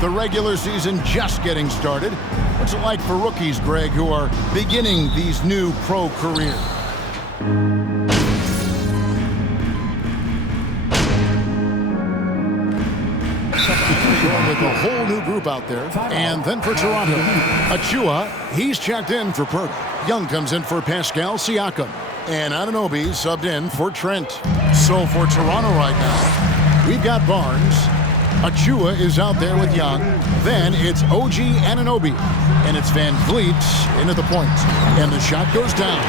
The regular season just getting started. What's it like for rookies, Greg, who are beginning these new pro careers? Going with a whole new group out there. And then for Toronto, Achua, he's checked in for Perk. Young comes in for Pascal Siakam. And Anunoby subbed in for Trent. So for Toronto right now, we've got Barnes. Achua is out there with Young. Then it's OG Anunoby. And it's Van Vliet into the point. And the shot goes down.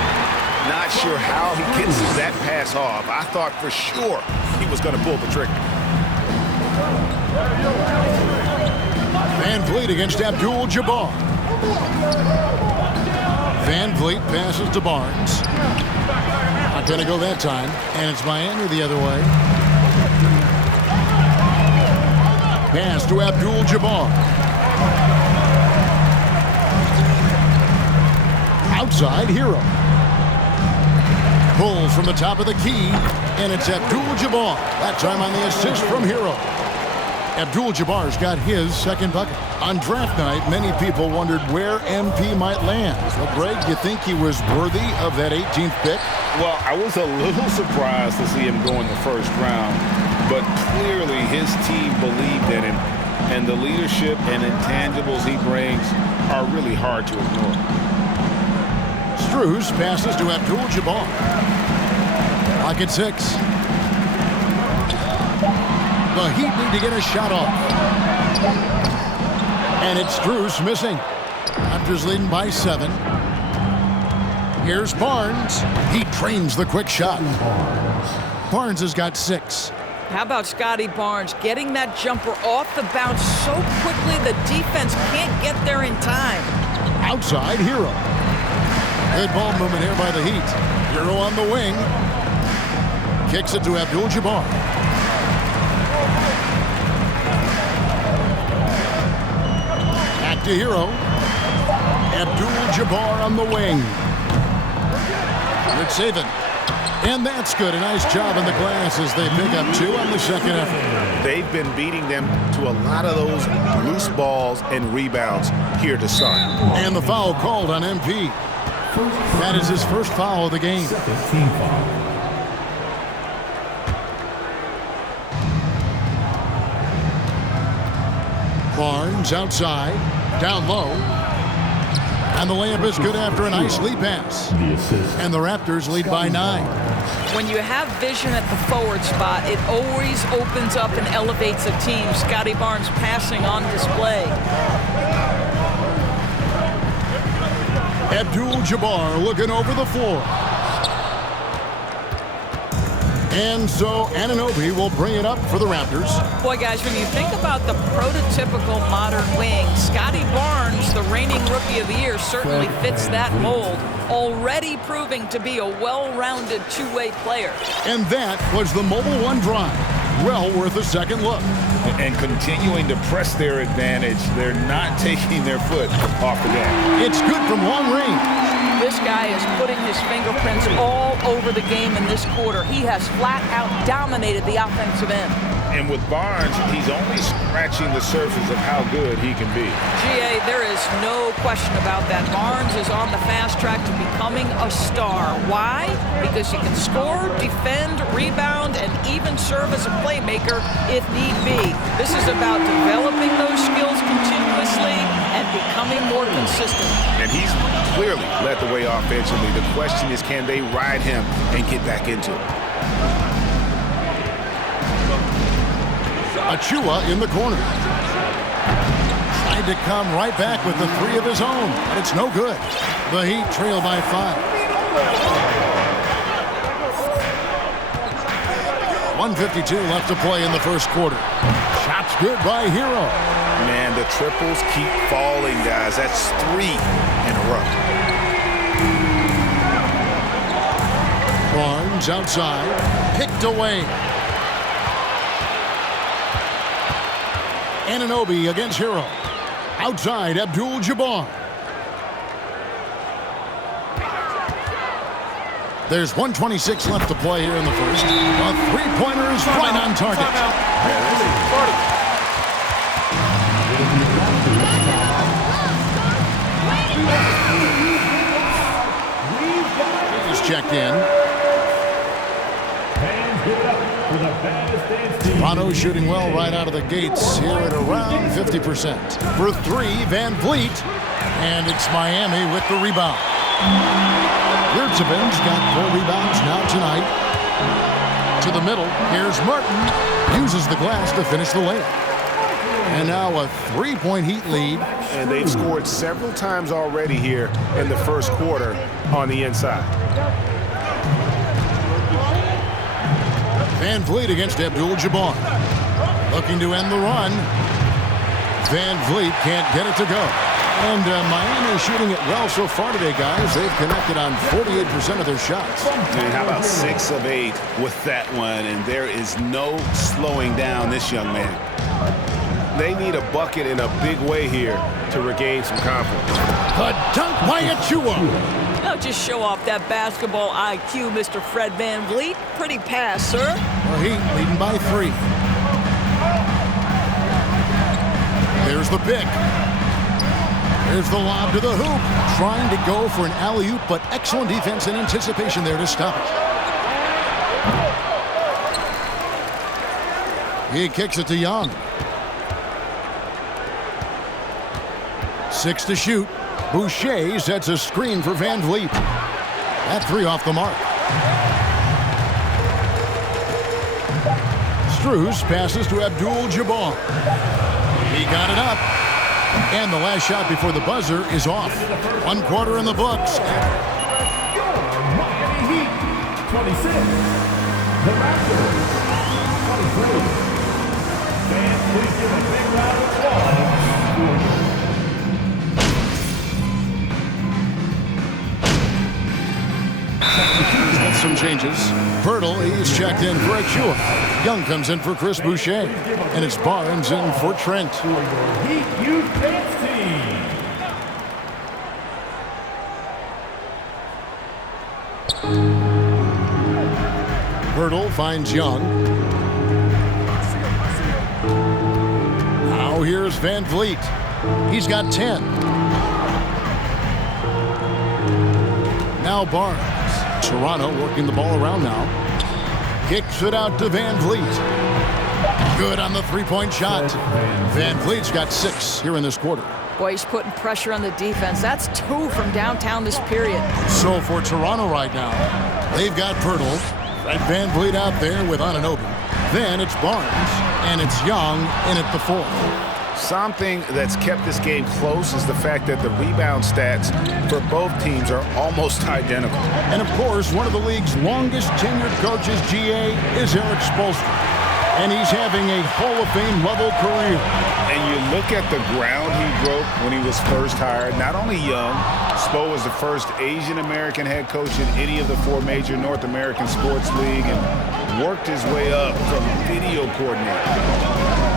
Not sure how he gets that pass off. I thought for sure he was going to pull the trigger. Van Vliet against Abdul-Jabbar. Van Vliet passes to Barnes. Not going to go that time. And it's Miami the other way. Pass to Abdul-Jabbar. Outside, Hero. Pull from the top of the key. And it's Abdul-Jabbar. That time on the assist from Hero. Abdul-Jabbar's got his second bucket. On draft night, many people wondered where MP might land. Well, Greg, you think he was worthy of that 18th pick? Well, I was a little surprised to see him go in the first round, but clearly his team believed in him, and the leadership and intangibles he brings are really hard to ignore. Strus passes to Abdul-Jabbar. Clock at 6. The Heat need to get a shot off. And it's Strus missing. Raptors leading by 7. Here's Barnes. He trains the quick shot. Barnes has got 6. How about Scotty Barnes getting that jumper off the bounce so quickly the defense can't get there in time. Outside, Hero. Good ball movement here by the Heat. Hero on the wing. Kicks it to Abdul-Jabbar. To Hero. Abdul-Jabbar on the wing. Good saving. And that's good. A nice job on the glass as they pick up 2 on the second effort. They've been beating them to a lot of those loose balls and rebounds here to start. And the foul called on MP. That is his first foul of the game. Barnes outside. Down low. And the layup is good after a nice lead pass. And the Raptors lead by 9. When you have vision at the forward spot, it always opens up and elevates a team. Scotty Barnes passing on display. Abdul-Jabbar looking over the floor. And so Anunoby will bring it up for the Raptors. Boy, guys, when you think about the prototypical modern wing, Scotty Barnes, the reigning Rookie of the Year, certainly fits that mold, already proving to be a well-rounded two-way player. And that was the Mobile One drive. Well worth a second look. And continuing to press their advantage, they're not taking their foot off the gas. It's good from long range. This guy is putting his fingerprints all over the game in this quarter. He has flat out dominated the offensive end. And with Barnes, he's only scratching the surface of how good he can be. GA, there is no question about that. Barnes is on the fast track to becoming a star. Why? Because he can score, defend, rebound, and even serve as a playmaker if need be. This is about developing those skills continuously and becoming more consistent. And he's clearly led the way offensively. The question is, can they ride him and get back into it? Achua in the corner. Tried to come right back with the 3 of his own, but it's no good. The Heat trail by 5. 1:52 left to play in the first quarter. Shots good by Hero. Man, the triples keep falling, guys. That's 3 in a row. Barnes outside. Picked away. Anunoby against Hero. Outside, Abdul-Jabbar. There's 1:26 left to play here in the first. A three-pointer is right on target. Toronto shooting well right out of the gates here at around 50%. For three, Van Vliet. And it's Miami with the rebound. Yurtseven's got 4 rebounds now tonight. To the middle, here's Martin. Uses the glass to finish the layup. And now a 3-point Heat lead. And they've scored several times already here in the first quarter on the inside. Van Vliet against Abdul-Jabbar. Looking to end the run. Van Vliet can't get it to go. And Miami shooting it well so far today, guys. They've connected on 48% of their shots. And how about 6 of 8 with that one? And there is no slowing down this young man. They need a bucket in a big way here to regain some confidence. The dunk by Achiuwa. Now just show off that basketball IQ, Mr. Fred Van Vliet. Pretty pass, sir. The Heat leading by 3. There's the pick. Here's the lob to the hoop. Trying to go for an alley-oop, but excellent defense and anticipation there to stop it. He kicks it to Young. 6 to shoot. Boucher sets a screen for Van Vliet. That 3 off the mark. Strus passes to Abdul-Jabbar. He got it up. And the last shot before the buzzer is off. 1 quarter in the books. Miami Heat, 26. The Raptors, 23. Fans, please give a big round of applause. That's some changes. Pirtle, he's checked in for Achiuwa. Young comes in for Chris Boucher. And it's Barnes in for Trent. Heat Youth Dance Team. Pirtle finds Young. Now here's Van Vliet. He's got 10. Now Barnes. Toronto working the ball around now. Kicks it out to Van Vliet. Good on the 3-point shot. Van Vliet's got 6 here in this quarter. Boy, he's putting pressure on the defense. That's 2 from downtown this period. So for Toronto right now, they've got Pirtle. Fred Van Vliet out there with Anunoby. Then it's Barnes. And it's Young in at the 4th. Something that's kept this game close is the fact that the rebound stats for both teams are almost identical. And of course, one of the league's longest tenured coaches, GA, is Eric Spoelstra. And he's having a Hall of Fame level career. And you look at the ground he broke when he was first hired. Not only young, Spo was the first Asian American head coach in any of the 4 major North American sports league and worked his way up from video coordinator.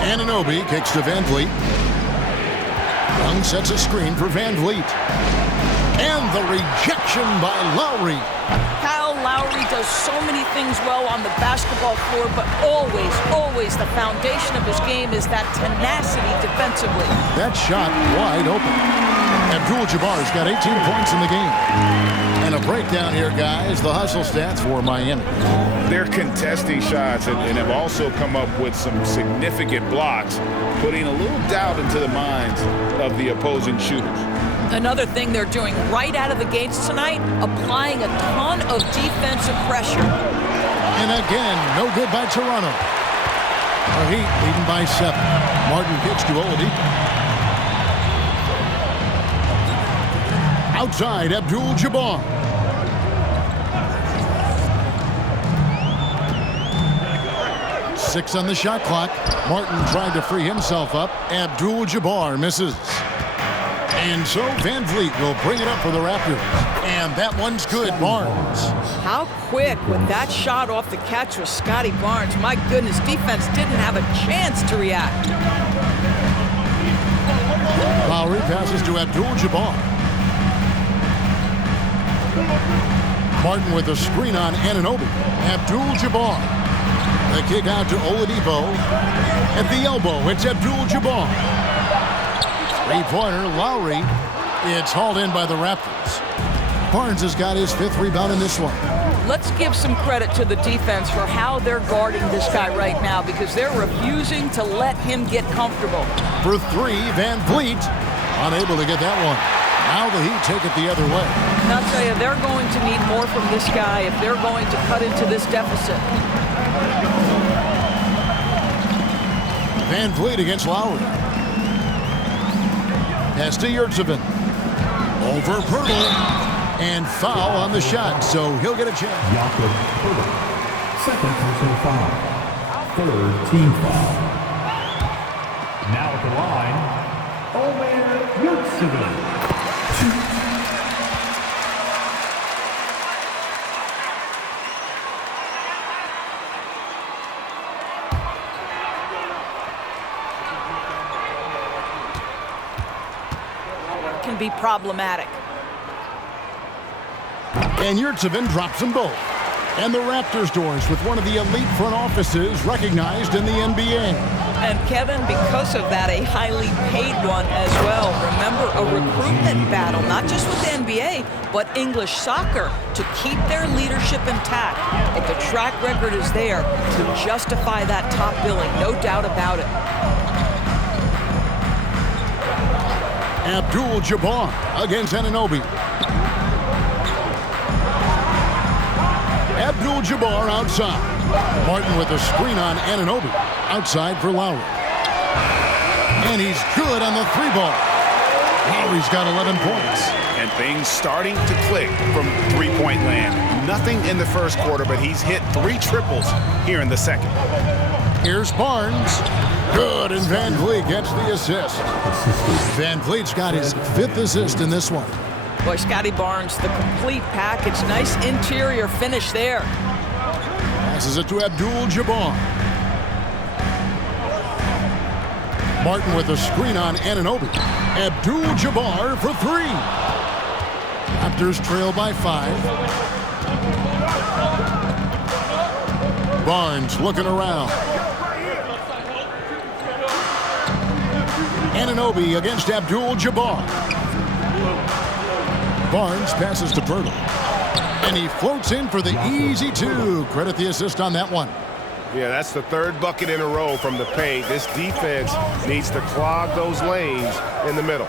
Anunoby kicks to Van Vliet. Young sets a screen for Van Vliet. And the rejection by Lowry. Kyle Lowry does so many things well on the basketball floor, but always the foundation of his game is that tenacity defensively. That shot wide open. Abdul-Jabbar's got 18 points in the game. And a breakdown here, guys. The hustle stats for Miami. They're contesting shots and have also come up with some significant blocks, putting a little doubt into the minds of the opposing shooters. Another thing they're doing right out of the gates tonight, applying a ton of defensive pressure. And again, no good by Toronto. The Heat leading by 7. Martin kicks to Oladipo. Outside, Abdul-Jabbar. Six on the shot clock. Martin tried to free himself up. Abdul-Jabbar misses. And so Van Vliet will bring it up for the Raptors. And that one's good, Barnes. How quick with that shot off the catch was Scotty Barnes. My goodness, defense didn't have a chance to react. Lowry passes to Abdul-Jabbar. Martin with a screen on Anunoby. Abdul-Jabbar. The kick out to Oladipo. At the elbow, it's Abdul-Jabbar. Three-pointer, Lowry. It's hauled in by the Raptors. Barnes has got his 5th rebound in this one. let's give some credit to the defense for how they're guarding this guy right now, because they're refusing to let him get comfortable. For three, Van Vliet unable to get that one. Now the Heat take it the other way. And I'll tell you, they're going to need more from this guy if they're going to cut into this deficit. Van Vliet against Lowry. Pass to Yurtseven. Over Poeltl. And foul on the shot, so he'll get a chance. Jakob Poeltl. Second personal foul. Third team foul. Now at the line, Omer Yurtseven. Can be problematic. And Yurtseven drops them both. And the Raptors doors with one of the elite front offices recognized in the NBA. And Kevin, because of that, a highly paid one as well. Remember, a recruitment battle, not just with the NBA, but English soccer, to keep their leadership intact. But the track record is there to justify that top billing, no doubt about it. Abdul-Jabbar against Anunoby. Abdul-Jabbar outside. Martin with a screen on Anunoby. Outside for Lowry. And he's good on the three ball. Lowry's got 11 points. And things starting to click from three-point land. Nothing in the first quarter, but he's hit 3 triples here in the second. Here's Barnes. Good, and Van Vliet gets the assist. Van Vliet's got his 5th assist in this one. Boy, Scotty Barnes, the complete package. Nice interior finish there. Passes it to Abdul-Jabbar. Martin with a screen on Anunoby. Abdul-Jabbar for 3. Raptors trail by 5. Barnes looking around. Anunoby against Abdul-Jabbar. Barnes passes to Poeltl. And he floats in for the easy 2. Credit the assist on that one. Yeah, that's the 3rd bucket in a row from the paint. This defense needs to clog those lanes in the middle.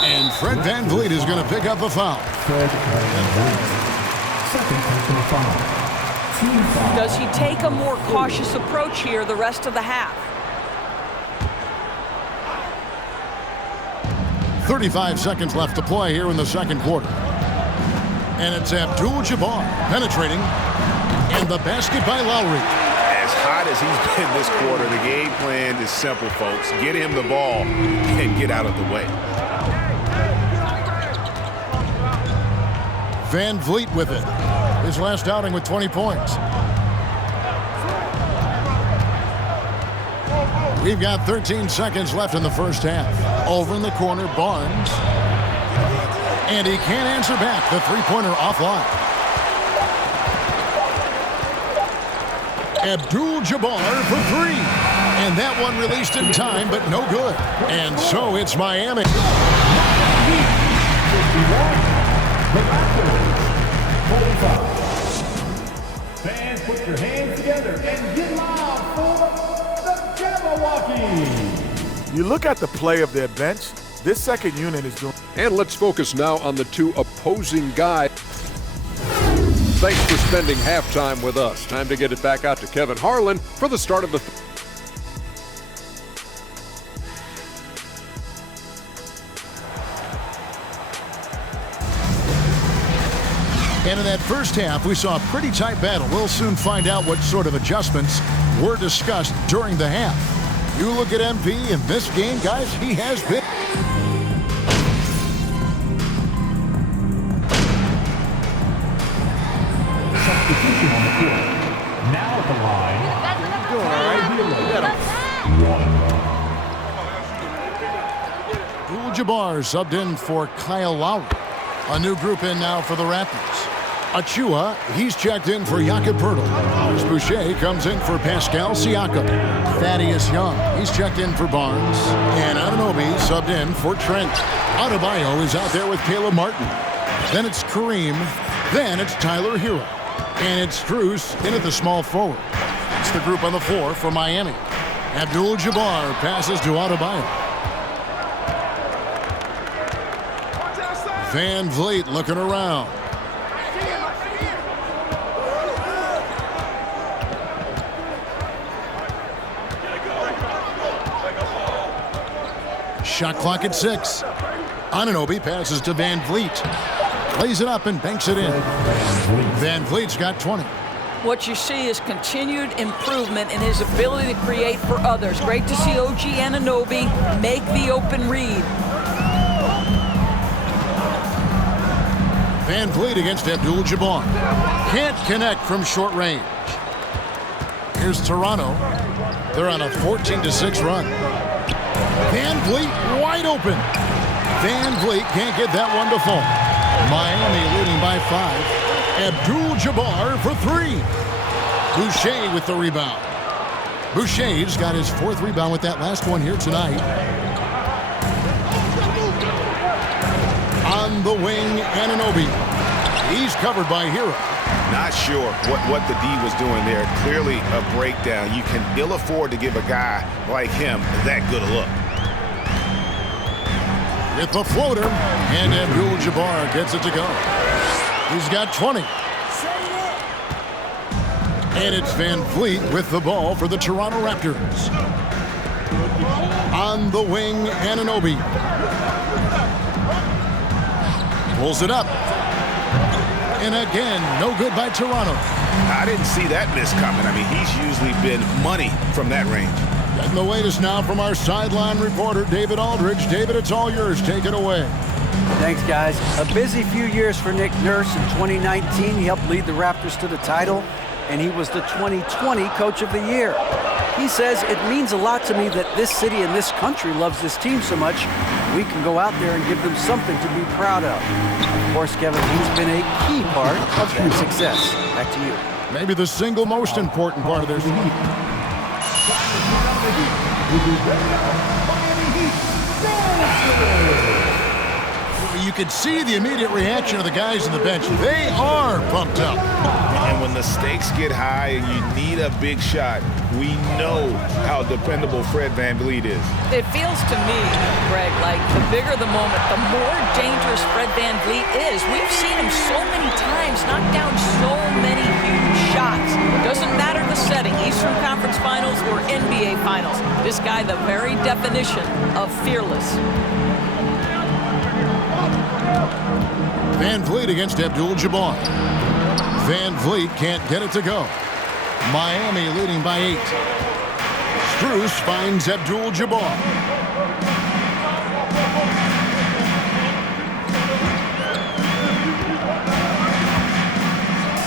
And Fred Van Vliet is going to pick up a foul. Fred Van Vliet. Second personal foul. Team foul. Does he take a more cautious approach here the rest of the half? 35 seconds left to play here in the second quarter. And it's Abdul-Jabbar penetrating. And the basket by Lowry. As hot as he's been this quarter, the game plan is simple, folks. Get him the ball and get out of the way. Van Vliet with it. His last outing with 20 points. We've got 13 seconds left in the first half. Over in the corner, Barnes. And he can't answer back. The three-pointer offline. Abdul-Jabbar for 3. And that one released in time, but no good. And so it's Miami. Fans, put your hands together and get loud for the Jabberwockies. You look at the play of their bench, this second unit is doing. And let's focus now on the 2 opposing guys. Thanks for spending halftime with us. Time to get it back out to Kevin Harlan for the start of the And in that first half, we saw a pretty tight battle. We'll soon find out what sort of adjustments were discussed during the half. You look at MP in this game, guys, he has been. Substitution on the field. Now at the line. Doing all right. Abdul-Jabbar subbed in for Kyle Lowry. A new group in now for the Raptors. Achua, he's checked in for Jakob Poeltl. Chris Boucher comes in for Pascal Siakam. Thaddeus Young, he's checked in for Barnes. And Anunoby subbed in for Trent. Adebayo is out there with Caleb Martin. Then it's Kareem. Then it's Tyler Hero. And it's Strus in at the small forward. It's the group on the floor for Miami. Abdul-Jabbar passes to Adebayo. Van Vliet looking around. Shot clock at 6. Anunoby passes to Van Vliet. Lays it up and banks it in. Van Vliet's got 20. What you see is continued improvement in his ability to create for others. Great to see OG Anunoby make the open read. Van Vliet against Abdul-Jabbar. Can't connect from short range. Here's Toronto. They're on a 14-6 run. Van Vliet wide open. Van Vliet can't get that one to fall. Miami leading by 5. Abdul-Jabbar for 3. Boucher with the rebound. Boucher's got his 4th rebound with that last one here tonight. On the wing, Anunoby. He's covered by Hero. Not sure what the D was doing there. Clearly a breakdown. You can ill afford to give a guy like him that good a look. With the floater, and Abdul-Jabbar gets it to go. He's got 20. And it's Van Vliet with the ball for the Toronto Raptors. On the wing, Anunoby. Pulls it up. And again, no good by Toronto. I didn't see that miss coming. I mean, he's usually been money from that range. Getting the latest now from our sideline reporter, David Aldridge. David, it's all yours. Take it away. Thanks, guys. A busy few years for Nick Nurse. In 2019, he helped lead the Raptors to the title, and he was the 2020 Coach of the Year. He says, it means a lot to me that this city and this country loves this team so much, we can go out there and give them something to be proud of. Of course, Kevin, he's been a key part of that success. Back to you. Maybe the single most important part of their season. You could see the immediate reaction of the guys on the bench. They are pumped up. And when the stakes get high and you need a big shot, we know how dependable Fred VanVleet is. It feels to me, Greg, like the bigger the moment, the more dangerous Fred VanVleet is. We've seen him so many times knock down so many huge shots. Doesn't matter the setting, Eastern Conference Finals or NBA Finals. This guy, the very definition of fearless. Van Vliet against Abdul-Jabbar. Van Vliet can't get it to go. Miami leading by 8. Strus finds Abdul-Jabbar.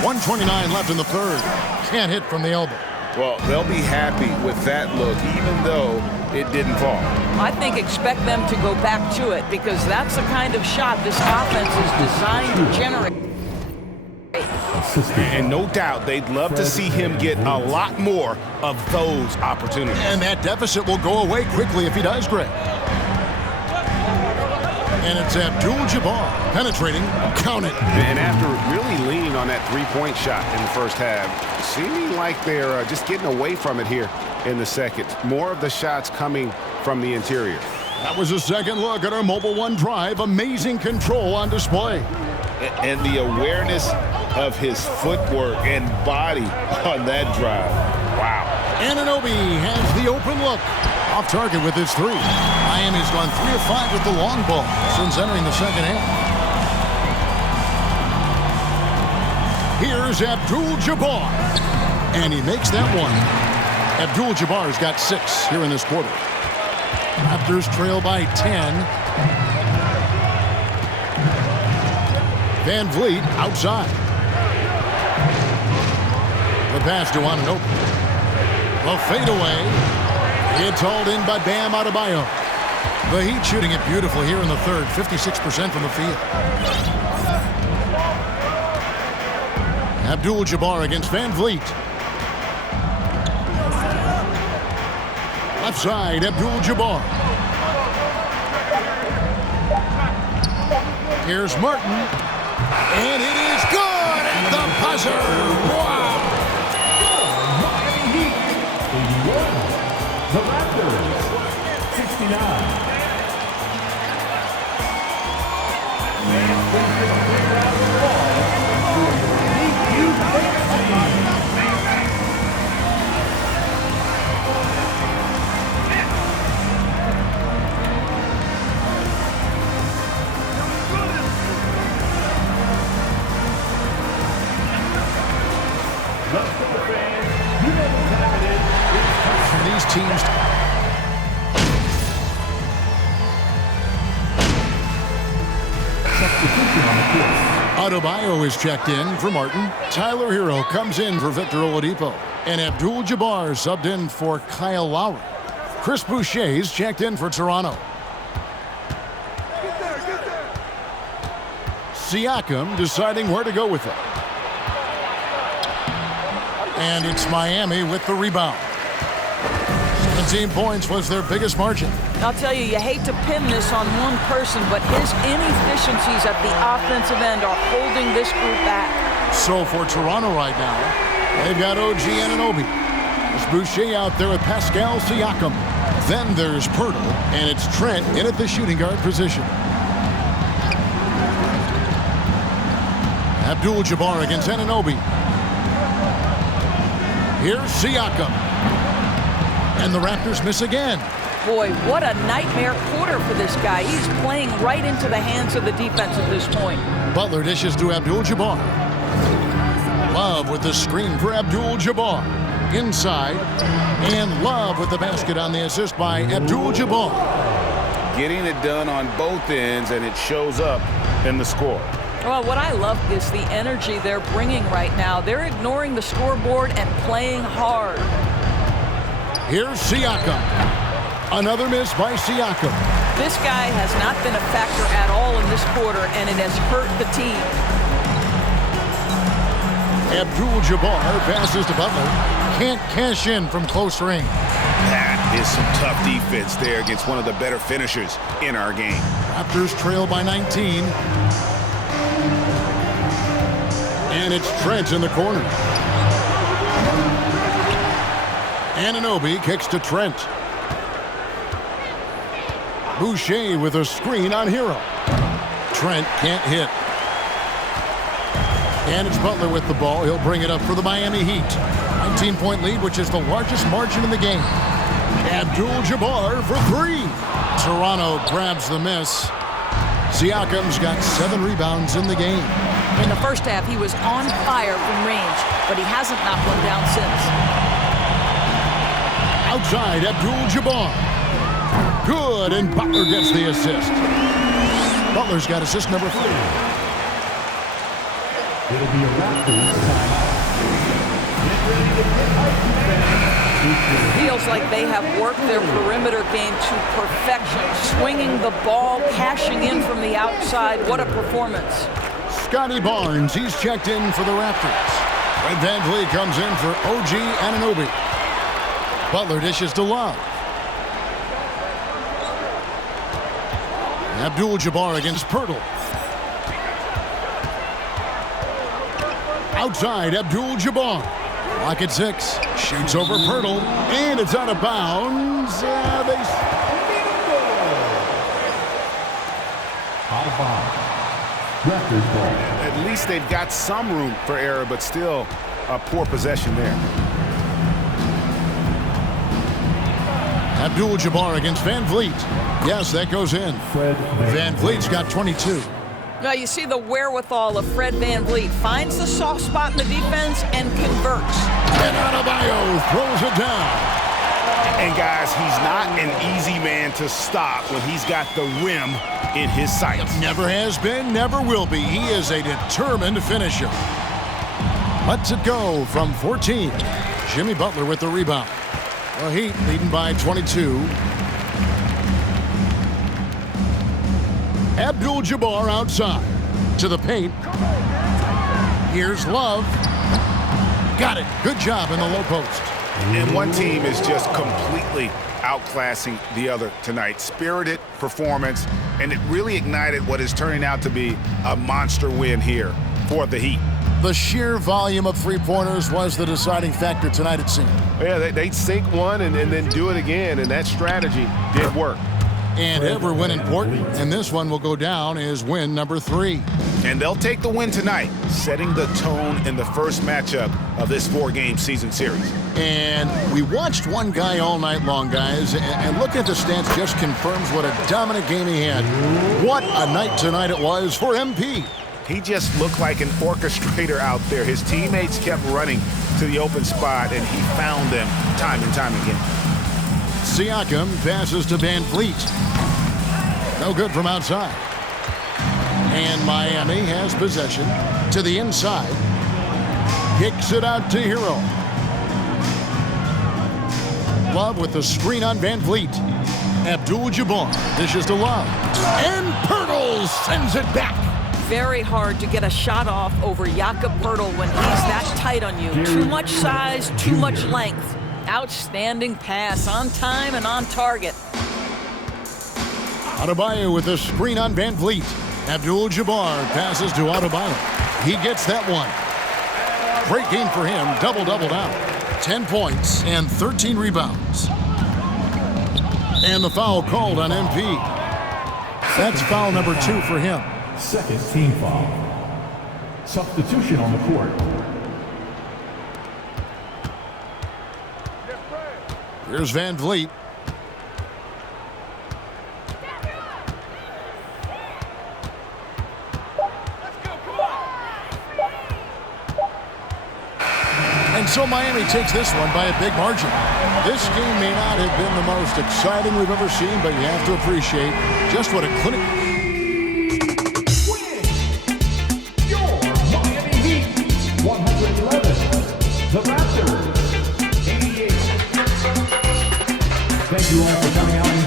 .129 left in the third. Can't hit from the elbow. Well, they'll be happy with that look, even though it didn't fall. I think expect them to go back to it because that's the kind of shot this offense is designed to generate. And no doubt they'd love to see him get a lot more of those opportunities. And that deficit will go away quickly if he does, Greg. And it's Abdul-Jabbar penetrating. Count it. And after really leaning on that three-point shot in the first half, seeming like they're just getting away from it here in the second. More of the shots coming from the interior. That was a second look at our Mobile One drive. Amazing control on display. And the awareness of his footwork and body on that drive. Wow. Anunoby has the open look. Off target with his 3. Miami's gone 3 of 5 with the long ball since entering the second half. Here's Abdul-Jabbar. And he makes that one. Abdul-Jabbar's got 6 here in this quarter. Raptors trail by 10. Van Vliet outside. The pass to Anunoby. The fadeaway. It's hauled in by Bam Adebayo. The Heat shooting it beautiful here in the third. 56% from the field. Abdul-Jabbar against Van Vliet. Left side, Abdul-Jabbar. Here's Martin. And it is good at the buzzer. Wow. Miami Heat, 81. The Raptors, 69. These teams. Adebayo is checked in for Martin. Tyler Hero comes in for Victor Oladipo. And Abdul-Jabbar subbed in for Kyle Lowry. Chris Boucher is checked in for Toronto. Siakam deciding where to go with it. And it's Miami with the rebound. 17 points was their biggest margin. I'll tell you, you hate to pin this on one person, but his inefficiencies at the offensive end are holding this group back. So for Toronto right now, they've got OG Anunoby. There's Boucher out there with Pascal Siakam. Then there's Poeltl, and it's Trent in at the shooting guard position. Abdul-Jabbar against Anunoby. Here's Siakam. And the Raptors miss again. Boy, what a nightmare quarter for this guy. He's playing right into the hands of the defense at this point. Butler dishes to Abdul-Jabbar. Love with the screen for Abdul-Jabbar. Inside. And Love with the basket on the assist by Abdul-Jabbar. Getting it done on both ends, and it shows up in the score. Well, what I love is the energy they're bringing right now. They're ignoring the scoreboard and playing hard. Here's Siakam. Another miss by Siakam. This guy has not been a factor at all in this quarter, and it has hurt the team. Abdul-Jabbar passes to Butler. Can't cash in from close range. That is some tough defense there against one of the better finishers in our game. Raptors trail by 19. And it's Trent in the corner. Anunoby kicks to Trent. Boucher with a screen on Hero. Trent can't hit. And it's Butler with the ball. He'll bring it up for the Miami Heat. 19-point lead, which is the largest margin in the game. Abdul-Jabbar for three. Toronto grabs the miss. Siakam's got 7 rebounds in the game. In the first half, he was on fire from range, but he hasn't knocked one down since. Outside, Abdul-Jabbar. Good, and Butler gets the assist. Butler's got assist number 3. It'll be a Raptors timeout. Feels like they have worked their perimeter game to perfection, swinging the ball, cashing in from the outside. What a performance. Scotty Barnes, he's checked in for the Raptors. Fred VanVleet comes in for OG Anunoby. Butler dishes to Love. Abdul-Jabbar against Poeltl. Outside, Abdul-Jabbar. Lock at 6. Shoots over Poeltl. And it's out of bounds. Out of bounds. Raptors ball. At least they've got some room for error, but still a poor possession there. Abdul-Jabbar against VanVleet. Yes, that goes in. VanVleet's got 22. Now you see the wherewithal of Fred VanVleet. Finds the soft spot in the defense and converts. And Adebayo throws it down. And guys, he's not an easy man to stop when he's got the rim in his sights. Never has been, never will be. He is a determined finisher. Lets it go from 14. Jimmy Butler with the rebound. The Heat leading by 22. Abdul-Jabbar outside to the paint. Here's Love. Got it. Good job in the low post. And one team is just completely outclassing the other tonight. Spirited performance, and it really ignited what is turning out to be a monster win here for the Heat. The sheer volume of three-pointers was the deciding factor tonight, it seemed. Yeah, they sink one and then do it again, and that strategy did work. And every win important, and this one will go down as win number 3. And they'll take the win tonight, setting the tone in the first matchup of this 4-game season series. And we watched one guy all night long, guys, and looking at the stats just confirms what a dominant game he had. What a night tonight it was for MP. He just looked like an orchestrator out there. His teammates kept running to the open spot, and he found them time and time again. Siakam passes to Van Vliet. No good from outside. And Miami has possession to the inside. Kicks it out to Hero. Love with the screen on Van Vliet. Abdul-Jabbar dishes to Love. And Poeltl sends it back. Very hard to get a shot off over Jakob Poeltl when he's that tight on you. Too much size, too much length. Outstanding pass, on time and on target. Adebayo with the screen on Van Vliet. Abdul-Jabbar passes to Adebayo. He gets that one. Great game for him, double-double now. 10 points and 13 rebounds. And the foul called on MP. That's foul number 2 for him. Second team foul. Substitution on the court. Here's Van Vliet. And so Miami takes this one by a big margin. This game may not have been the most exciting we've ever seen, but you have to appreciate just what a clinic. Your Miami Heat, 111. The Raptors, 88. Thank you all for coming out.